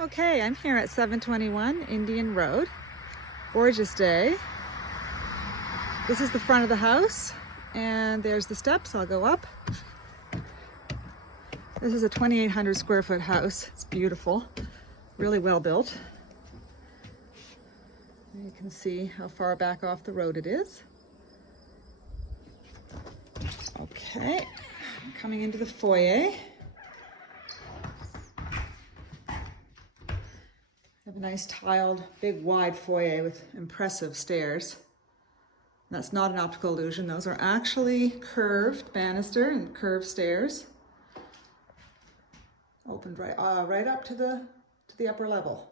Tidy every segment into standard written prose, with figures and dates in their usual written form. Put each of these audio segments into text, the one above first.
Okay, I'm here at 721 Indian Road. Gorgeous day. This is the front of the house, and there's the steps. I'll go up. This is a 2,800 square foot house. It's beautiful, really well built. You can see how far back off the road it is. Okay, coming into the foyer. I have a nice tiled, big, wide foyer with impressive stairs. That's not an optical illusion. Those are actually curved banister and curved stairs. Opened right up to the upper level.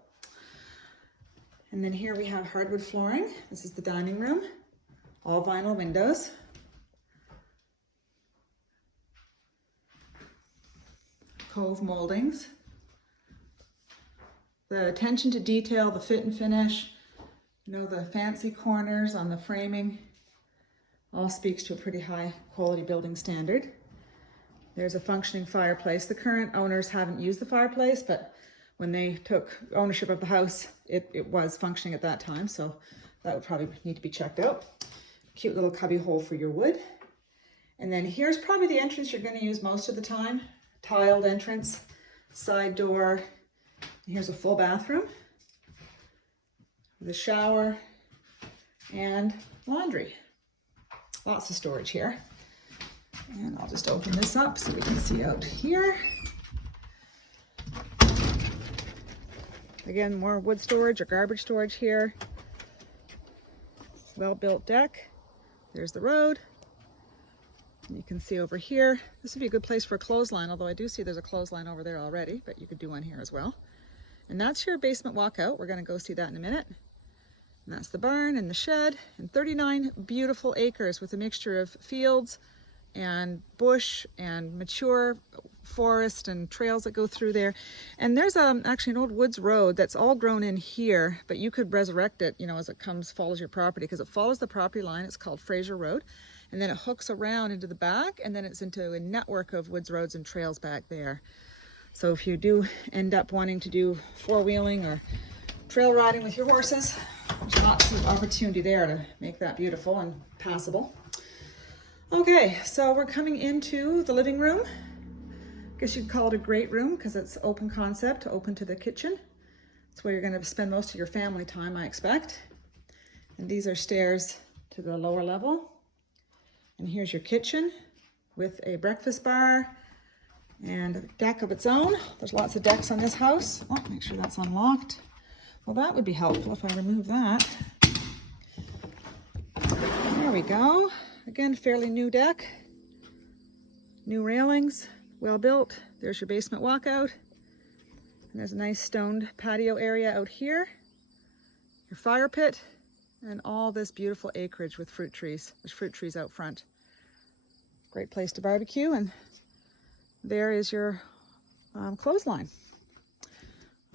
And then here we have hardwood flooring. This is the dining room. All vinyl windows. Cove moldings. The attention to detail, the fit and finish, the fancy corners on the framing, all speaks to a pretty high quality building standard. There's a functioning fireplace. The current owners haven't used the fireplace, but when they took ownership of the house, it was functioning at that time, so that would probably need to be checked out. Cute little cubby hole for your wood. And then here's probably the entrance you're going to use most of the time. Tiled entrance, side door. Here's a full bathroom with a shower and laundry. Lots of storage here. And I'll just open this up so we can see out here. Again, more wood storage or garbage storage here. Well-built deck. There's the road. And you can see over here, this would be a good place for a clothesline, although I do see there's a clothesline over there already, but you could do one here as well. And that's your basement walkout. We're going to go see that in a minute. And that's the barn and the shed, and 39 beautiful acres with a mixture of fields and bush and mature forest and trails that go through there. And there's actually an old woods road that's all grown in here, but you could resurrect it, as it follows your property, because it follows the property line. It's called Fraser Road. And then it hooks around into the back, and then it's into a network of woods roads and trails back there. So if you do end up wanting to do four-wheeling or trail riding with your horses, there's lots of opportunity there to make that beautiful and passable. Okay, so we're coming into the living room. I guess you'd call it a great room because it's open concept, open to the kitchen. It's where you're going to spend most of your family time, I expect. And these are stairs to the lower level. And here's your kitchen with a breakfast bar and a deck of its own. There's lots of decks on this house. Oh, make sure that's unlocked. Well, that would be helpful if I remove that. There we go. Again, fairly new deck. New railings, well built. There's your basement walkout. And there's a nice stoned patio area out here. Your fire pit, and all this beautiful acreage with fruit trees. There's fruit trees out front. Great place to barbecue, and there is your clothesline.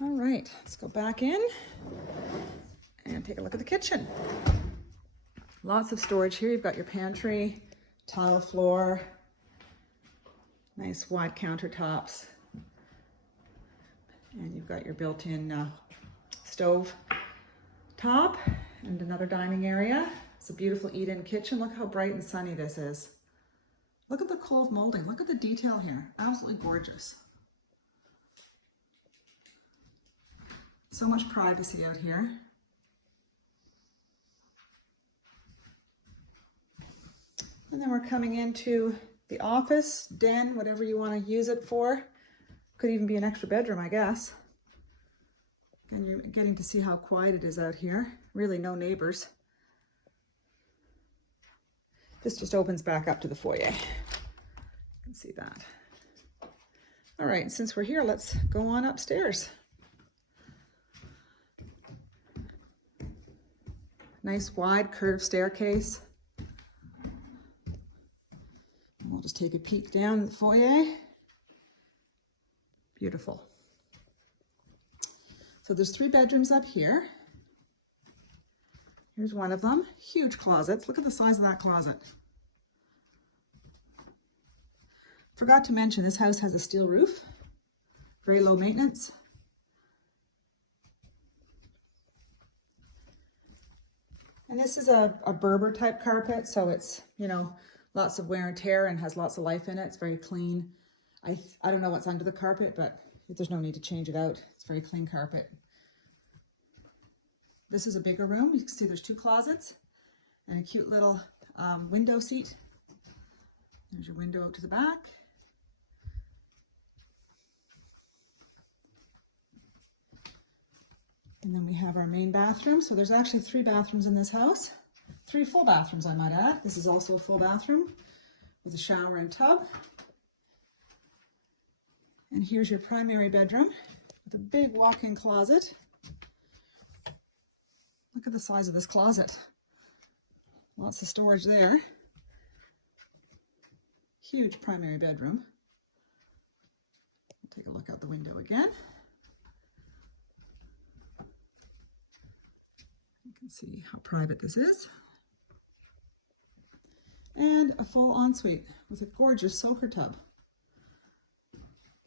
All right, let's go back in and take a look at the kitchen. Lots of storage here. You've got your pantry, tile floor, nice wide countertops, and you've got your built-in stove top and another dining area. It's a beautiful eat-in kitchen. Look how bright and sunny this is. Look at the cove molding. Look at the detail here. Absolutely gorgeous. So much privacy out here. And then we're coming into the office, den, whatever you want to use it for. Could even be an extra bedroom, I guess. And you're getting to see how quiet it is out here. Really no neighbors. This just opens back up to the foyer. You can see that. All right, since we're here, let's go on upstairs. Nice wide curved staircase. We'll just take a peek down the foyer. Beautiful. So there's 3 bedrooms up here. Here's one of them. Huge closets. Look at the size of that closet. Forgot to mention, this house has a steel roof. Very low maintenance. And this is a Berber type carpet, so it's, you know, lots of wear and tear and has lots of life in it. It's very clean. I don't know what's under the carpet, but there's no need to change it out. It's very clean carpet. This is a bigger room. You can see there's 2 closets and a cute little window seat. There's your window to the back. And then we have our main bathroom. So there's actually 3 bathrooms in this house. 3 full bathrooms, I might add. This is also a full bathroom with a shower and tub. And here's your primary bedroom with a big walk-in closet. Look at the size of this closet. Lots of storage there. Huge primary bedroom. Take a look out the window again. You can see how private this is. And a full ensuite with a gorgeous soaker tub.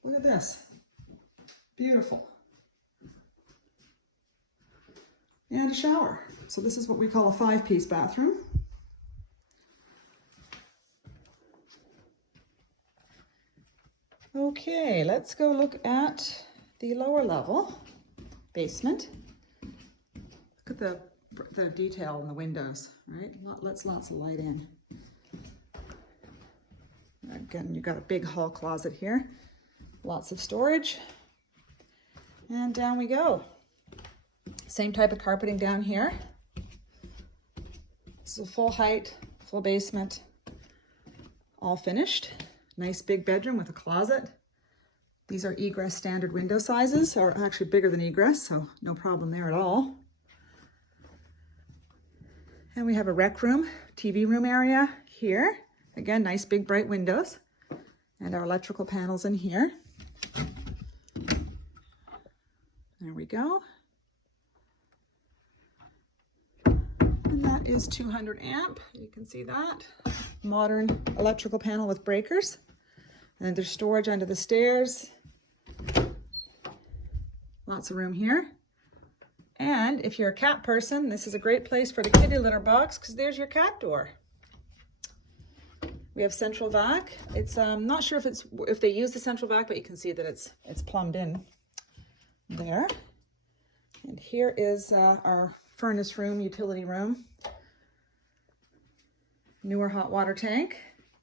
Look at this. Beautiful. And a shower. So this is what we call a 5-piece bathroom. Okay, let's go look at the lower level basement. Look at the detail in the windows, right? Lets lots of light in. Again, you've got a big hall closet here. Lots of storage. And down we go. Same type of carpeting down here. This is a full height, full basement, all finished. Nice big bedroom with a closet. These are egress standard window sizes, or actually bigger than egress, so no problem there at all. And we have a rec room, TV room area here. Again, nice big bright windows. And our electrical panels in here. There we go. And that is 200 amp. You can see that. Modern electrical panel with breakers. And there's storage under the stairs. Lots of room here. And if you're a cat person, this is a great place for the kitty litter box because there's your cat door. We have central vac. It's not sure if they use the central vac, but you can see that it's plumbed in there. And here is our furnace room, utility room. Newer hot water tank.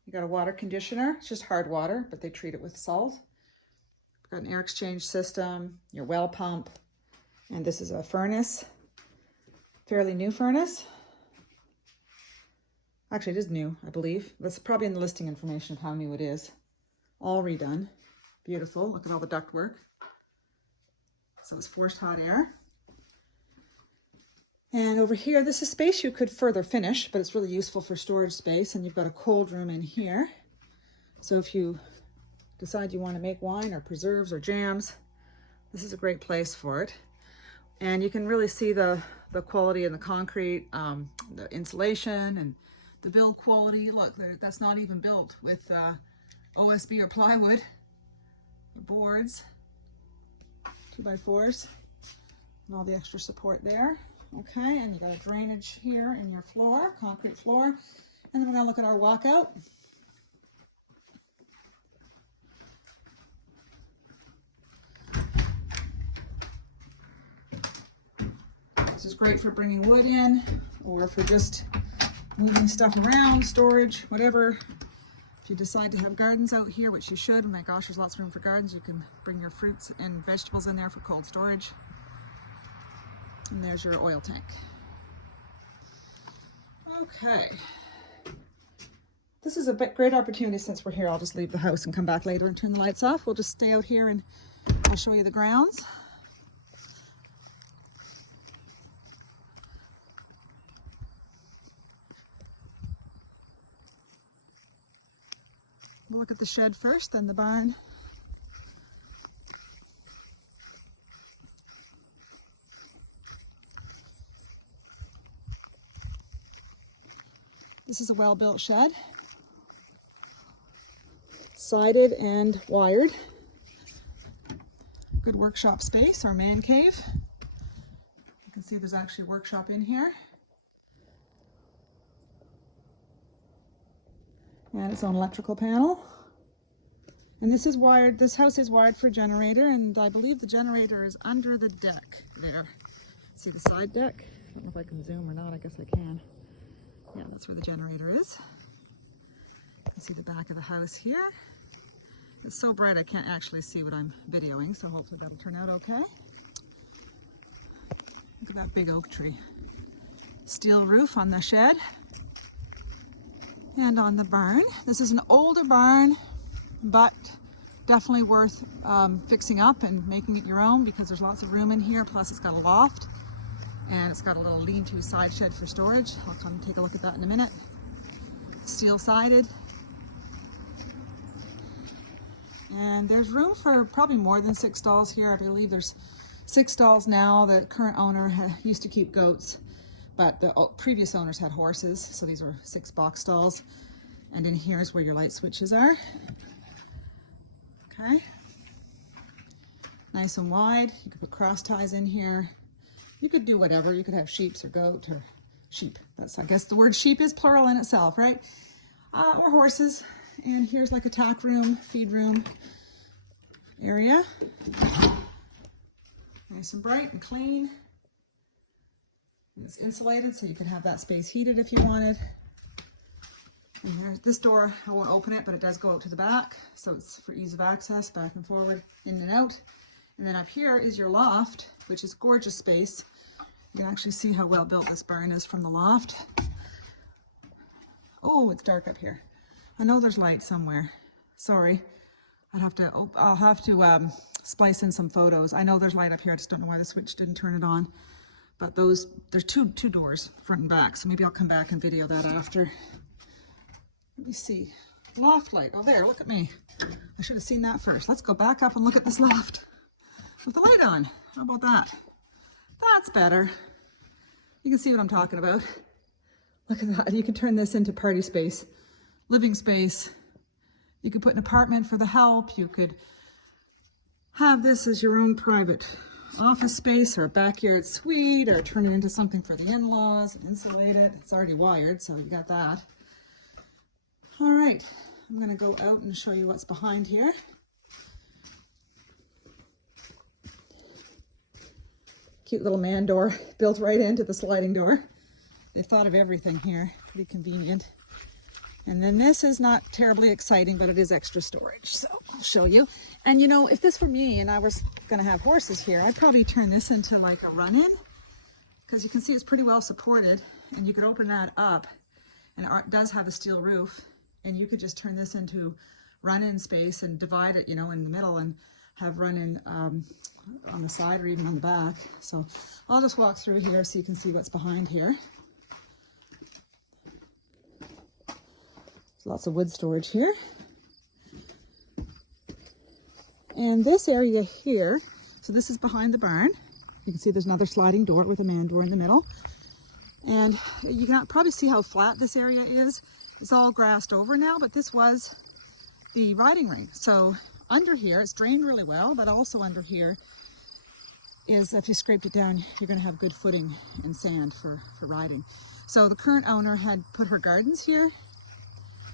You got a water conditioner. It's just hard water, but they treat it with salt. Got an air exchange system, your well pump, and this is a furnace. Fairly new furnace. Actually, it is new, I believe. That's probably in the listing information of how new it is. All redone. Beautiful. Look at all the duct work. So it's forced hot air. And over here, this is space you could further finish, but it's really useful for storage space. And you've got a cold room in here. So if you decide you want to make wine or preserves or jams, this is a great place for it. And you can really see the quality in the concrete, the insulation, and the build quality. Look, that's not even built with OSB or plywood. The boards, 2x4s, and all the extra support there. Okay, and you got a drainage here in your floor, concrete floor. And then we're gonna look at our walkout. This is great for bringing wood in, or for just moving stuff around, storage, whatever. If you decide to have gardens out here, which you should, oh my gosh, there's lots of room for gardens. You can bring your fruits and vegetables in there for cold storage. And there's your oil tank. Okay. This is a great opportunity since we're here. I'll just leave the house and come back later and turn the lights off. We'll just stay out here and I'll show you the grounds. We'll look at the shed first, then the barn. This is a well-built shed, sided and wired. Good workshop space or man cave. You can see there's actually a workshop in here. and its own electrical panel. And this is wired, this house is wired for a generator, and I believe the generator is under the deck there. See the side deck? I don't know if I can zoom or not, I guess I can. Yeah, that's where the generator is. You can see the back of the house here. It's so bright I can't actually see what I'm videoing, so hopefully that'll turn out okay. Look at that big oak tree. Steel roof on the shed and on the barn. This is an older barn, but definitely worth fixing up and making it your own because there's lots of room in here. Plus it's got a loft and it's got a little lean-to side shed for storage. I'll come take a look at that in a minute. Steel sided. And there's room for probably more than 6 stalls here. I believe there's 6 stalls now. The current owner used to keep goats, but the previous owners had horses. So these were 6 box stalls. And in here is where your light switches are. Okay. Nice and wide. You could put cross ties in here. You could do whatever. You could have sheeps or goat or sheep. That's, I guess the word sheep is plural in itself, right? Or horses. And here's like a tack room, feed room area. Nice and bright and clean. And it's insulated, so you can have that space heated if you wanted. And here's this door, I won't open it, but it does go out to the back. So it's for ease of access, back and forward, in and out. And then up here is your loft, which is gorgeous space. You can actually see how well built this barn is from the loft. Oh, it's dark up here. I know there's light somewhere. Sorry. I'll have to splice in some photos. I know there's light up here. I just don't know why the switch didn't turn it on. But there's two doors, front and back. So maybe I'll come back and video that after. Let me see. Loft light. Oh, there. Look at me. I should have seen that first. Let's go back up and look at this loft with the light on. How about that? That's better. You can see what I'm talking about. Look at that. You can turn this into party space, living space. You could put an apartment for the help. You could have this as your own private office space or a backyard suite, or turn it into something for the in-laws and insulate it. It's already wired, so you got that. All right, I'm gonna go out and show you what's behind here. Cute little man door built right into the sliding door. They thought of everything here, pretty convenient. And then this is not terribly exciting, but it is extra storage, so I'll show you. And you know, if this were me and I was gonna have horses here, I'd probably turn this into like a run-in, because you can see it's pretty well supported, and you could open that up, and it does have a steel roof, and you could just turn this into run-in space and divide it, you know, in the middle and have run-in on the side or even on the back. So I'll just walk through here so you can see what's behind here. Lots of wood storage here. And this area here, so this is behind the barn. You can see there's another sliding door with a man door in the middle. And you can probably see how flat this area is. It's all grassed over now, but this was the riding ring. So under here, it's drained really well, but also under here is, if you scraped it down, you're gonna have good footing and sand for riding. So the current owner had put her gardens here.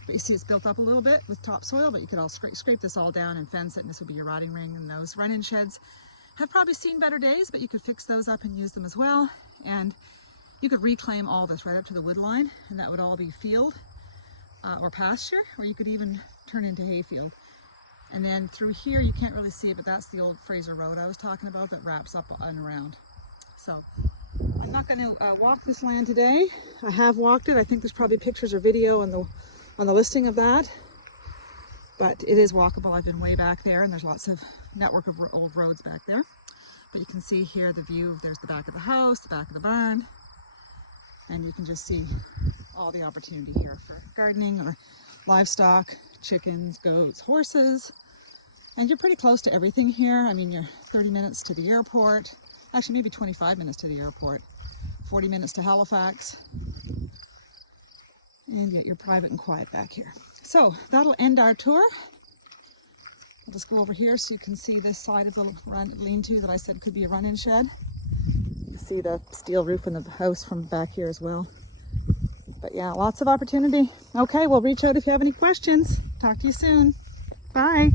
But you see it's built up a little bit with topsoil, but you could all scrape this all down and fence it, and this would be your riding ring. And those run-in sheds have probably seen better days, but you could fix those up and use them as well. And you could reclaim all this right up to the wood line, and that would all be field or pasture, or you could even turn into hayfield. And then through here, you can't really see it, but that's the old Fraser Road I was talking about that wraps up and around. So I'm not going to walk this land today. I have walked it. I think there's probably pictures or video on the listing of that, but it is walkable. I've been way back there, and there's lots of network of old roads back there. But you can see here the view. There's the back of the house, the back of the barn, and you can just see all the opportunity here for gardening or livestock, chickens, goats, horses. And you're pretty close to everything here. I mean, you're 30 minutes to the airport, actually maybe 25 minutes to the airport, 40 minutes to Halifax. And yet you're private and quiet back here. So that'll end our tour. I'll just go over here so you can see this side of the lean-to that I said could be a run-in shed. You can see the steel roof in the house from back here as well. But yeah, lots of opportunity. Okay, well, reach out if you have any questions. Talk to you soon. Bye.